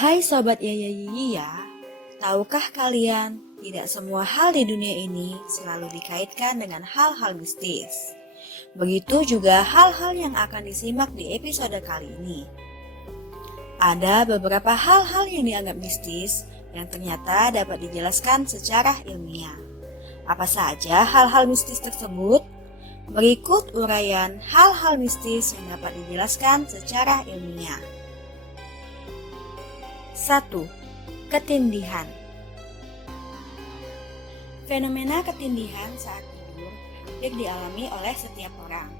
Hai Sobat Yaya, tahukah kalian tidak semua hal di dunia ini selalu dikaitkan dengan hal-hal mistis. Begitu juga hal-hal yang akan disimak di episode kali ini. Ada beberapa hal-hal yang dianggap mistis yang ternyata dapat dijelaskan secara ilmiah. Apa saja hal-hal mistis tersebut? Berikut uraian hal-hal mistis yang dapat dijelaskan secara ilmiah. 1. Ketindihan. Fenomena ketindihan saat tidur hampir dialami oleh setiap orang.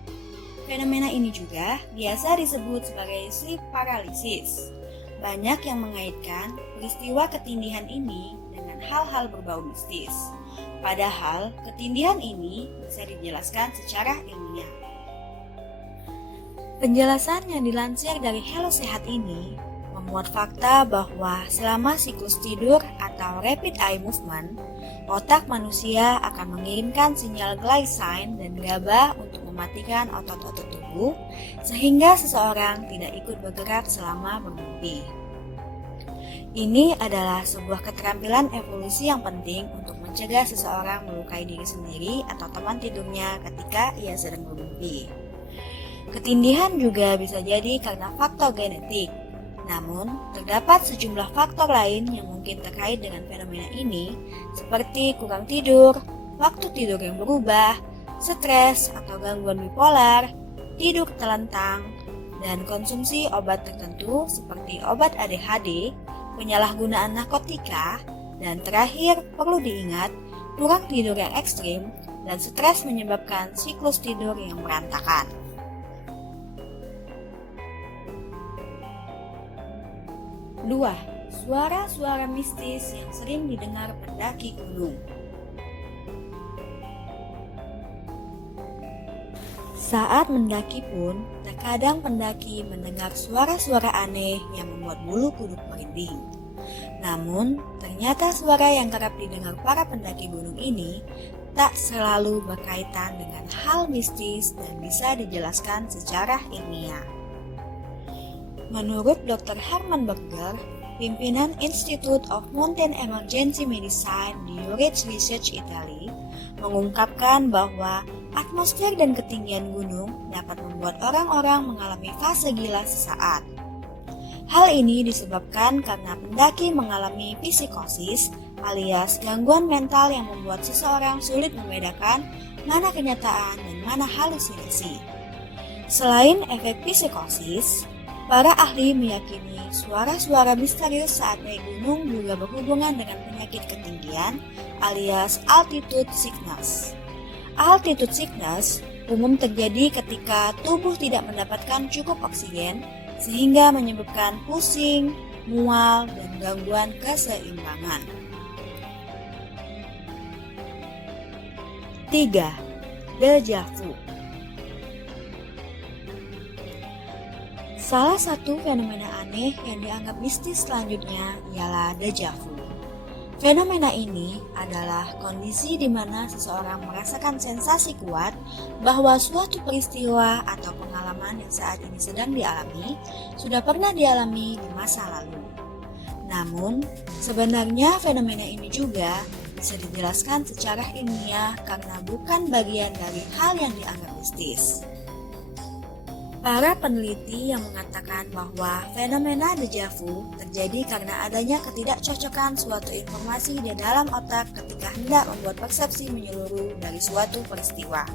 Fenomena ini juga biasa disebut sebagai sleep paralysis. Banyak yang mengaitkan peristiwa ketindihan ini dengan hal-hal berbau mistis. Padahal ketindihan ini bisa dijelaskan secara ilmiah. Penjelasan yang dilansir dari Hello Sehat ini memuat fakta bahwa selama siklus tidur atau rapid eye movement, otak manusia akan mengirimkan sinyal glycine dan GABA untuk mematikan otot-otot tubuh sehingga seseorang tidak ikut bergerak selama bermimpi. Ini adalah sebuah keterampilan evolusi yang penting untuk mencegah seseorang melukai diri sendiri atau teman tidurnya ketika ia sedang bermimpi. Ketindihan juga bisa jadi karena faktor genetik. Namun, terdapat sejumlah faktor lain yang mungkin terkait dengan fenomena ini, seperti kurang tidur, waktu tidur yang berubah, stres atau gangguan bipolar, tidur telentang, dan konsumsi obat tertentu seperti obat ADHD, penyalahgunaan narkotika, dan terakhir perlu diingat, kurang tidur yang ekstrim dan stres menyebabkan siklus tidur yang berantakan. 2. Suara-suara mistis yang sering didengar pendaki gunung. Saat mendaki pun, terkadang pendaki mendengar suara-suara aneh yang membuat bulu kuduk merinding. Namun, ternyata suara yang kerap didengar para pendaki gunung ini tak selalu berkaitan dengan hal mistis dan bisa dijelaskan secara ilmiah. Menurut Dr. Herman Berger, pimpinan Institute of Mountain Emergency Medicine di Zurich Research Italy, mengungkapkan bahwa atmosfer dan ketinggian gunung dapat membuat orang-orang mengalami fase gila sesaat. Hal ini disebabkan karena pendaki mengalami psikosis alias gangguan mental yang membuat seseorang sulit membedakan mana kenyataan dan mana halusinasi. Selain efek psikosis, para ahli meyakini suara-suara misterius saat naik gunung juga berhubungan dengan penyakit ketinggian alias altitude sickness. Altitude sickness umum terjadi ketika tubuh tidak mendapatkan cukup oksigen sehingga menyebabkan pusing, mual, dan gangguan keseimbangan. 3. Deja vu. Salah satu fenomena aneh yang dianggap mistis selanjutnya ialah deja vu. Fenomena ini adalah kondisi di mana seseorang merasakan sensasi kuat bahwa suatu peristiwa atau pengalaman yang saat ini sedang dialami sudah pernah dialami di masa lalu. Namun, sebenarnya fenomena ini juga bisa dijelaskan secara ilmiah karena bukan bagian dari hal yang dianggap mistis. Para peneliti yang mengatakan bahwa fenomena deja vu terjadi karena adanya ketidakcocokan suatu informasi di dalam otak ketika hendak membuat persepsi menyeluruh dari suatu peristiwa,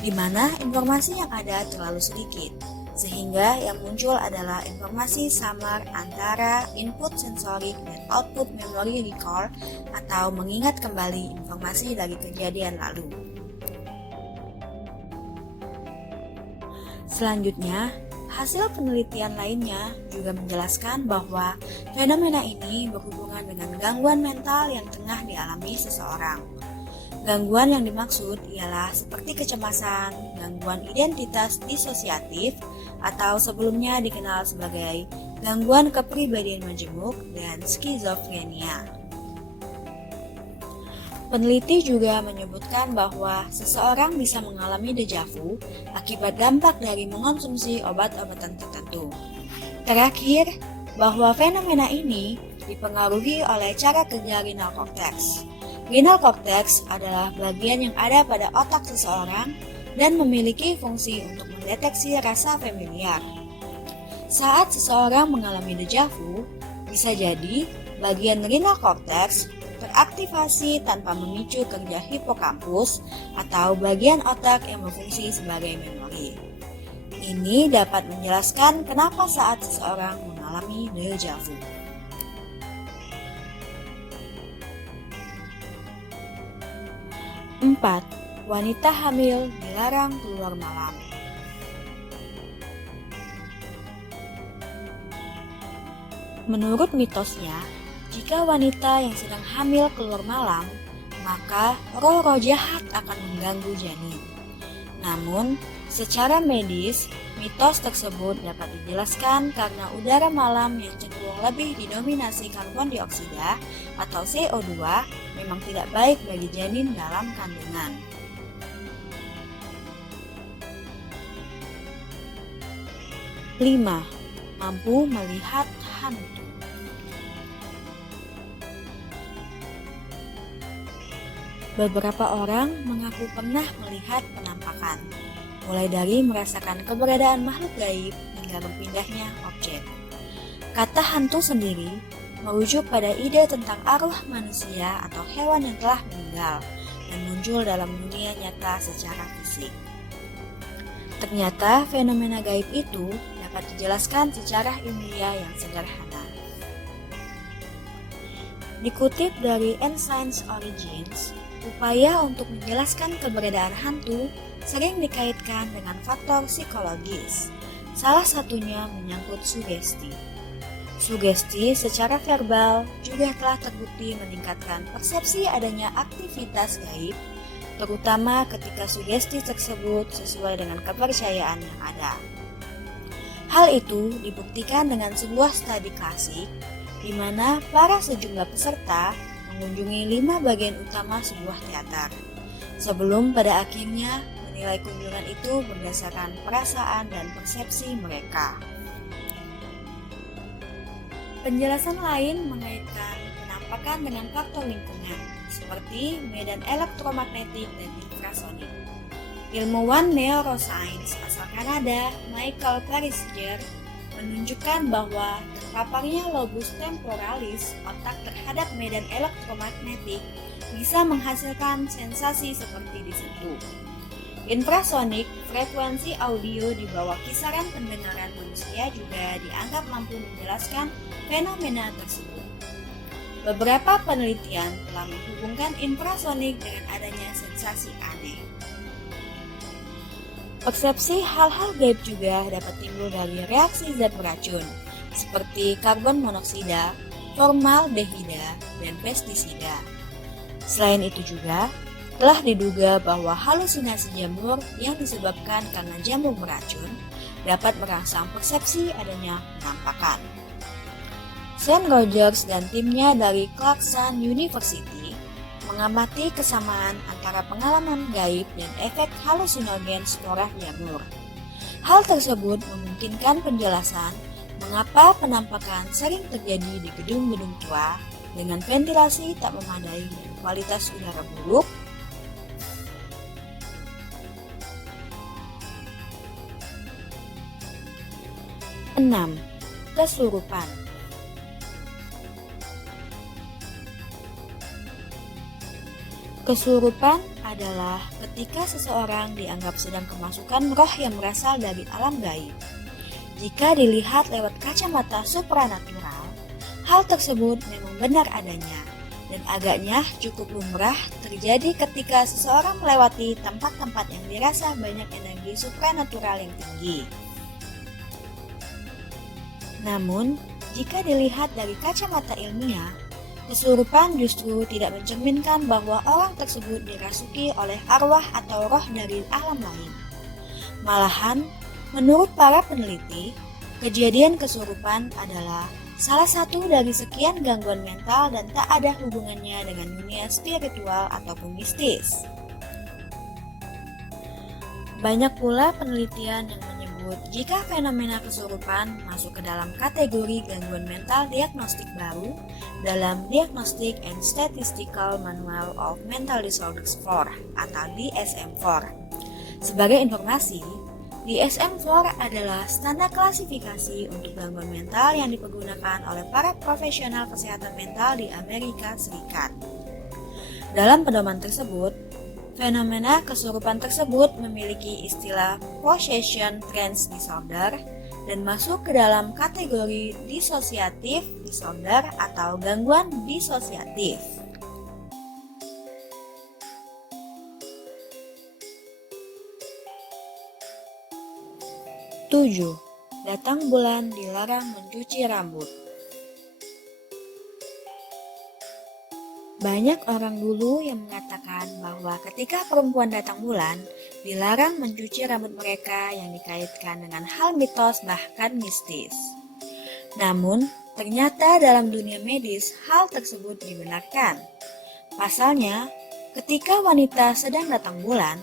di mana informasi yang ada terlalu sedikit, sehingga yang muncul adalah informasi samar antara input sensorik dan output memory recall atau mengingat kembali informasi dari kejadian lalu. Selanjutnya, hasil penelitian lainnya juga menjelaskan bahwa fenomena ini berhubungan dengan gangguan mental yang tengah dialami seseorang. Gangguan yang dimaksud ialah seperti kecemasan, gangguan identitas disosiatif, atau sebelumnya dikenal sebagai gangguan kepribadian majemuk dan skizofrenia. Peneliti juga menyebutkan bahwa seseorang bisa mengalami deja vu akibat dampak dari mengonsumsi obat-obatan tertentu. Terakhir, bahwa fenomena ini dipengaruhi oleh cara kerja renal cortex. Renal cortex adalah bagian yang ada pada otak seseorang dan memiliki fungsi untuk mendeteksi rasa familiar. Saat seseorang mengalami deja vu, bisa jadi bagian renal cortex teraktivasi tanpa memicu kerja hipokampus atau bagian otak yang berfungsi sebagai memori. Ini dapat menjelaskan kenapa saat seseorang mengalami deja vu. 4. Wanita hamil dilarang keluar malam. Menurut mitosnya, jika wanita yang sedang hamil keluar malam, maka roh-roh jahat akan mengganggu janin. Namun, secara medis, mitos tersebut dapat dijelaskan karena udara malam yang cenderung lebih didominasi karbon dioksida atau CO2 memang tidak baik bagi janin dalam kandungan. 5. Mampu melihat hantu. Beberapa orang mengaku pernah melihat penampakan, mulai dari merasakan keberadaan makhluk gaib hingga berpindahnya objek. Kata hantu sendiri merujuk pada ide tentang arwah manusia atau hewan yang telah meninggal dan muncul dalam dunia nyata secara fisik. Ternyata fenomena gaib itu dapat dijelaskan secara ilmiah yang sederhana. Dikutip dari Ancient Origins, upaya untuk menjelaskan keberadaan hantu sering dikaitkan dengan faktor psikologis. Salah satunya menyangkut sugesti. Sugesti secara verbal juga telah terbukti meningkatkan persepsi adanya aktivitas gaib, terutama ketika sugesti tersebut sesuai dengan kepercayaan yang ada. Hal itu dibuktikan dengan sebuah studi klasik, di mana para sejumlah peserta mengunjungi 5 bagian utama sebuah teater, sebelum pada akhirnya menilai kunjungan itu berdasarkan perasaan dan persepsi mereka. Penjelasan lain mengaitkan penampakan dengan faktor lingkungan, seperti medan elektromagnetik dan infrasonik. Ilmuwan neuroscience asal Kanada, Michael Parisier, menunjukkan bahwa terpaparnya lobus temporalis otak terhadap medan elektromagnetik bisa menghasilkan sensasi seperti disentuh. Infrasonik, frekuensi audio di bawah kisaran pendengaran manusia juga dianggap mampu menjelaskan fenomena tersebut. Beberapa penelitian telah menghubungkan infrasonik dengan adanya sensasi aneh. Persepsi hal-hal gaib juga dapat timbul dari reaksi zat beracun, seperti karbon monoksida, formaldehida, dan pestisida. Selain itu juga, telah diduga bahwa halusinasi jamur yang disebabkan karena jamur beracun dapat merangsang persepsi adanya penampakan. Sam Rogers dan timnya dari Clarkson University mengamati kesamaan antara pengalaman gaib dan efek halusinogen spora jamur. Hal tersebut memungkinkan penjelasan mengapa penampakan sering terjadi di gedung-gedung tua dengan ventilasi tak memadai dan kualitas udara buruk. Enam, kesurupan. Kesurupan adalah ketika seseorang dianggap sedang kemasukan roh yang berasal dari alam gaib. Jika dilihat lewat kacamata supranatural, hal tersebut memang benar adanya, dan agaknya cukup lumrah terjadi ketika seseorang melewati tempat-tempat yang dirasa banyak energi supranatural yang tinggi. Namun, jika dilihat dari kacamata ilmiah, kesurupan justru tidak mencerminkan bahwa orang tersebut dirasuki oleh arwah atau roh dari alam lain. Malahan, menurut para peneliti, kejadian kesurupan adalah salah satu dari sekian gangguan mental dan tak ada hubungannya dengan dunia spiritual ataupun mistis. Banyak pula penelitian yang menyebut tersebut jika fenomena kesurupan masuk ke dalam kategori gangguan mental diagnostik baru dalam Diagnostic and Statistical Manual of Mental Disorders 4 atau DSM-4. Sebagai informasi, DSM-4 adalah standar klasifikasi untuk gangguan mental yang dipergunakan oleh para profesional kesehatan mental di Amerika Serikat. Dalam pedoman tersebut, fenomena kesurupan tersebut memiliki istilah possession trance disorder dan masuk ke dalam kategori dissociative disorder atau gangguan disosiatif. 7. Datang bulan dilarang mencuci rambut. Banyak orang dulu yang mengatakan bahwa ketika perempuan datang bulan, dilarang mencuci rambut mereka yang dikaitkan dengan hal mitos bahkan mistis. Namun, ternyata dalam dunia medis hal tersebut dibenarkan. Pasalnya, ketika wanita sedang datang bulan,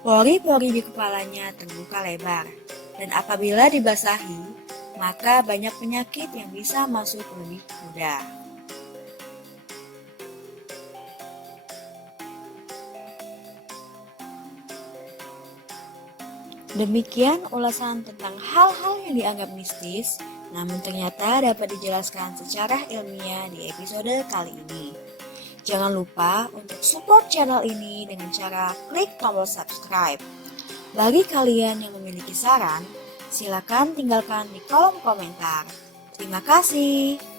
pori-pori di kepalanya terbuka lebar. Dan apabila dibasahi, maka banyak penyakit yang bisa masuk lebih mudah. Demikian ulasan tentang hal-hal yang dianggap mistis, namun ternyata dapat dijelaskan secara ilmiah di episode kali ini. Jangan lupa untuk support channel ini dengan cara klik tombol subscribe. Bagi kalian yang memiliki saran, silakan tinggalkan di kolom komentar. Terima kasih.